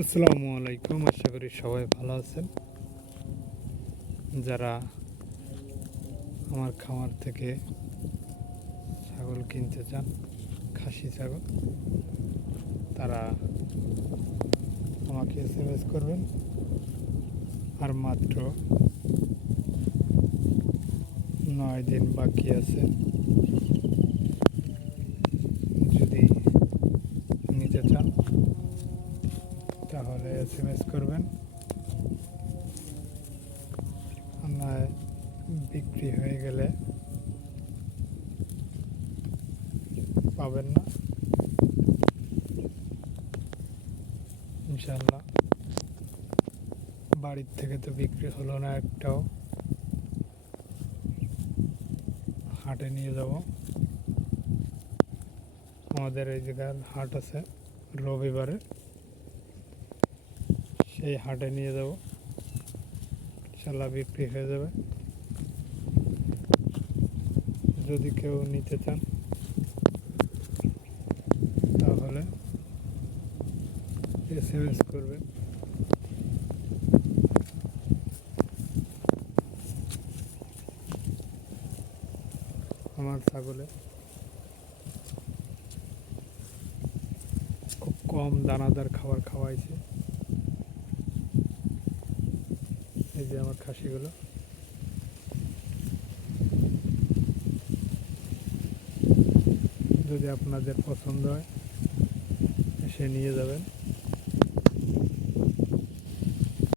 আসসালামু আলাইকুম, আশা করি সবাই ভালো আছেন। যারা আমার খামার থেকে ছাগল কিনতে চান, খাসি ছাগল, তারা আমাকে SMS করবেন। আর মাত্র 9 দিন বাকি আছে। যদি নিতে চান তাহলে SMS করবেন। আপনার বিক্রি হয়ে গেলে পাবেন না, ইনশাল্লাহ। বাড়ির থেকে তো বিক্রি হলো না একটাও, হাটে নিয়ে যাব। আমাদের এই জায়গার হাট আছে রবিবারে, সেই হাটে নিয়ে যাব, ইনশাল্লাহ বিক্রি হয়ে যাবে। যদি কেউ নিতে চান তাহলে SMS করবেন। আমার ছাগলে খুব কম দানাদার খাবার খাওয়াইছে। এই যে আমার খাসিগুলো, যদি আপনাদের পছন্দ হয় এসে নিয়ে যাবেন।